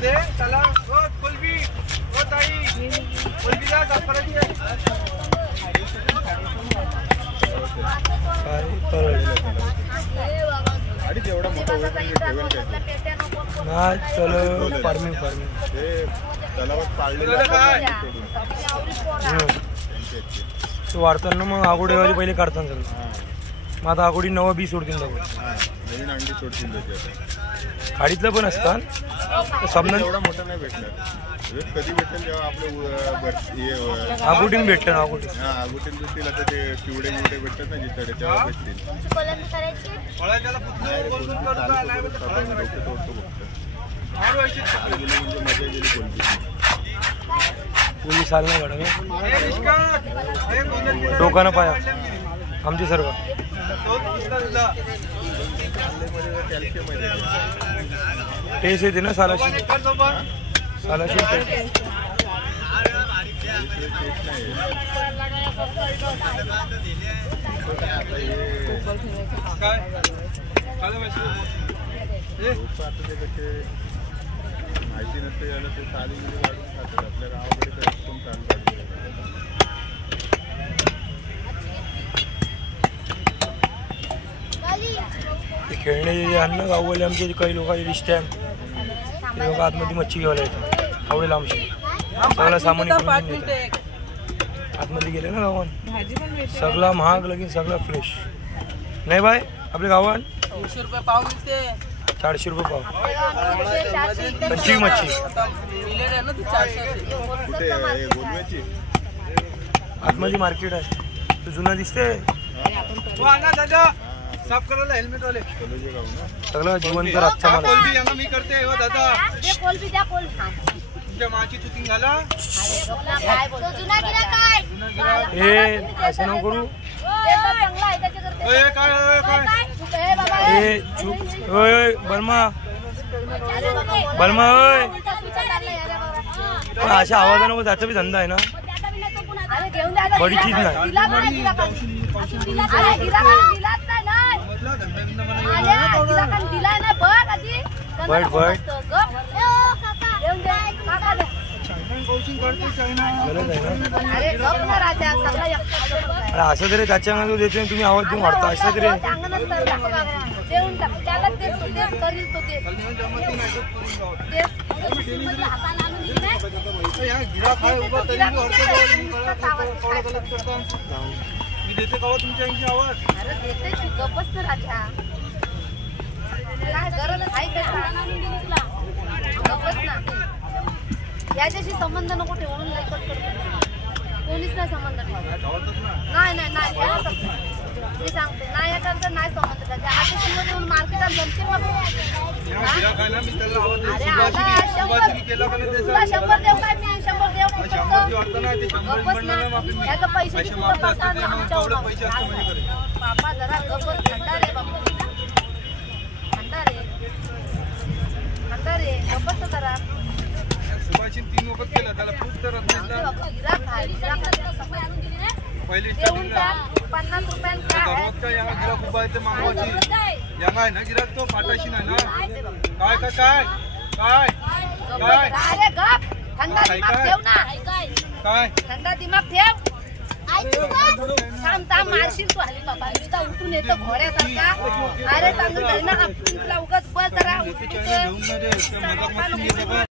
दे चला कोलबी ओ ताई कोलबीला दाखवायची आहे काय अरे जेवढा मोठा होईल ठेवून नाही चलो फार्मिंग ते तलावात पाळलेलं वाढताना मग आगोडेवाली पहिले काढतात सगळं मग आता आगोडी नवं बी सोडतील नवीन अंडी सोडतील खाडीतलं पण असतात समजा एवढा मोठा नाही भेटणार कधी भेटेल जेव्हा आपलं आगोटीन भेटतं ना आगोटीन भेटतील आता ते पिवडे बिवडे भेटतात ना जिथे तेव्हा भेटतील मजा गेली कोणी साल नाही काढा डोकानं पाया आमची सर्व टेस्ट येते ना सालाशी माहिती नसते याला ते सालीमध्ये काढून खातात आपल्या गावाकडे तर एकदम छान काढतात ते खेळणे अन्न गाववाले आमचे काही लोक रिश्ते आहेत ते लोक आतमध्ये मच्छी घ्यायला येतात आवडेल आमची सगळं सामान आतमध्ये गेले ना गावात सगळा महाग लगेच सगळं फ्रेश नाही बाय आपल्या गावात 400 रुपये पाव मिळते 400 रुपये पाव पंचवी मच्छी आतमध्ये मार्केट आहे तो जुना दिसते साफ करायला हेल्मेट वाले सगळं जिवंत रातचा माल मी करते हो दादा तुमच्या माची चुकिंग झाला हे असं नको करू बलमा पण अशा आवाजानं त्याचा बी धंदा आहे ना बडी चीज नाही असं तरी त्याच्या अंगात देते तुम्ही आवाज देऊन वाढता असं तरी मी देते का तुमच्या यांची आवाज याच्याशी संबंध नको ठेवून कट करतो कोणीच नाही संबंध नाही नाही नाही मी सांगते नाही याचा नाही संबंध त्याच्या आता येऊन मार्केटात जमतील मग तुला 100 देऊ काय मी 100 देऊ याचा पैसे बापा जरा गप्पच थंडा रे बापा थंडा रे गप्पच जरा सुभाषी 3 वखत केलं त्याला खूप तर पहिले 50 रुपयांचा या गिराक उभा आहे मागवाची या काय ना गिराक तो पाटाशी नाही ना काय काय काय काय काय अरे गप थंडा दिमाग ठेव ना काय थंडा दिमाग ठेव थांब थांब मारशील तू हली बाबा नुसता उठून येतो घोड्यासारखा अरे चांगलं ना तुला उगाच बस जरा